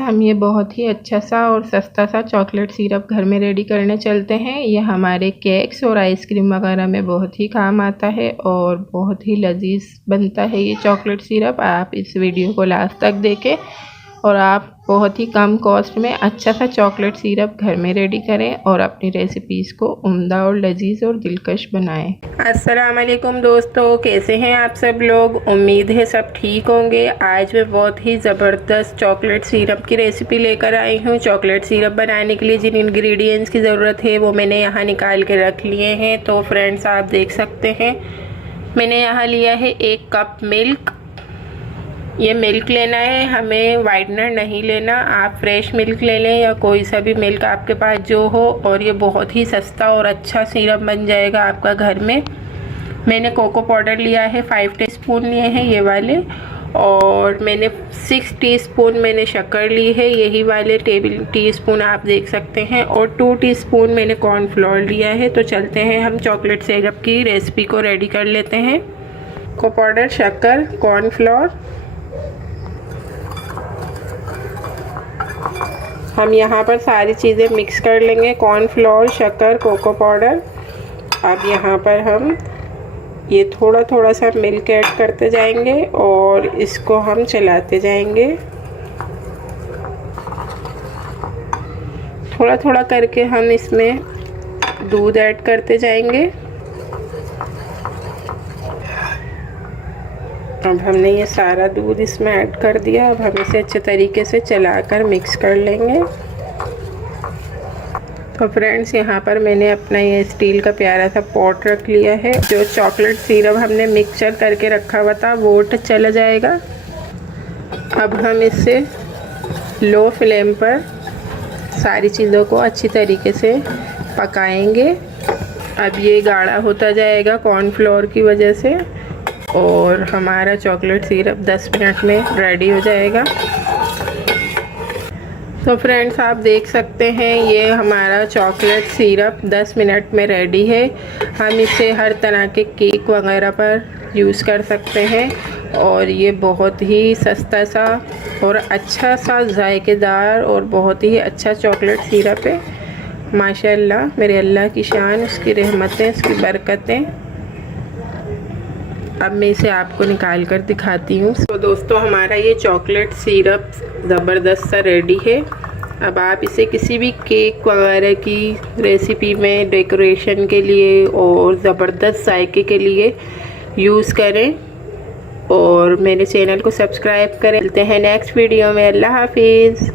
हम ये बहुत ही अच्छा सा और सस्ता सा चॉकलेट सिरप घर में रेडी करने चलते हैं। ये हमारे केक्स और आइसक्रीम वगैरह में बहुत ही काम आता है और बहुत ही लजीज बनता है ये चॉकलेट सिरप। आप इस वीडियो को लास्ट तक देखें और आप बहुत ही कम कॉस्ट में अच्छा सा चॉकलेट सिरप घर में रेडी करें और अपनी रेसिपीज़ को उम्दा और लजीज और दिलकश बनाएं। अस्सलाम वालेकुम दोस्तों, कैसे हैं आप सब लोग। उम्मीद है सब ठीक होंगे। आज मैं बहुत ही ज़बरदस्त चॉकलेट सिरप की रेसिपी लेकर आई हूँ। चॉकलेट सिरप बनाने के लिए जिन इंग्रेडिएंट्स की ज़रूरत है वो मैंने यहाँ निकाल के रख लिए हैं। तो फ्रेंड्स, आप देख सकते हैं मैंने यहाँ लिया है 1 कप मिल्क। ये मिल्क लेना है, हमें वाइटनर नहीं लेना। आप फ्रेश मिल्क ले लें या कोई सा भी मिल्क आपके पास जो हो, और ये बहुत ही सस्ता और अच्छा सिरप बन जाएगा आपका घर में। मैंने कोको पाउडर लिया है, 5 टीस्पून लिए हैं ये वाले, और मैंने 6 टीस्पून मैंने शक्कर ली है, यही वाले टीस्पून आप देख सकते हैं, और 2 टीस्पून मैंने कॉर्नफ्लोर लिया है। तो चलते हैं हम चॉकलेट सिरप की रेसिपी को रेडी कर लेते हैं। कोको पाउडर, शक्कर, कॉर्नफ्लोर, हम यहाँ पर सारी चीज़ें मिक्स कर लेंगे। कॉर्नफ्लोर, शक्कर, कोको पाउडर। अब यहाँ पर हम ये थोड़ा थोड़ा सा मिल्क ऐड करते जाएंगे और इसको हम चलाते जाएंगे। थोड़ा थोड़ा करके हम इसमें दूध ऐड करते जाएंगे। अब हमने ये सारा दूध इसमें ऐड कर दिया। अब हम इसे अच्छे तरीके से चलाकर मिक्स कर लेंगे। तो फ्रेंड्स, यहाँ पर मैंने अपना ये स्टील का प्यारा सा पॉट रख लिया है। जो चॉकलेट सिरप हमने मिक्सचर करके रखा हुआ था वो चला जाएगा। अब हम इसे लो फ्लेम पर सारी चीज़ों को अच्छी तरीके से पकाएंगे। अब ये गाढ़ा होता जाएगा कॉर्नफ्लोर की वजह से, और हमारा चॉकलेट सिरप 10 मिनट में रेडी हो जाएगा। तो फ्रेंड्स, आप देख सकते हैं ये हमारा चॉकलेट सिरप 10 मिनट में रेडी है। हम इसे हर तरह के केक वगैरह पर यूज़ कर सकते हैं, और ये बहुत ही सस्ता सा और अच्छा सा जायकेदार और बहुत ही अच्छा चॉकलेट सिरप है। माशाल्लाह, मेरे अल्लाह की शान, उसकी रहमतें, उसकी बरकतें। अब मैं इसे आपको निकाल कर दिखाती हूँ। तो दोस्तों, हमारा ये चॉकलेट सिरप ज़बरदस्त सा रेडी है। अब आप इसे किसी भी केक वगैरह की रेसिपी में डेकोरेशन के लिए और ज़बरदस्त जायके के लिए यूज़ करें, और मेरे चैनल को सब्सक्राइब करें। मिलते हैं नेक्स्ट वीडियो में। अल्लाह हाफिज़।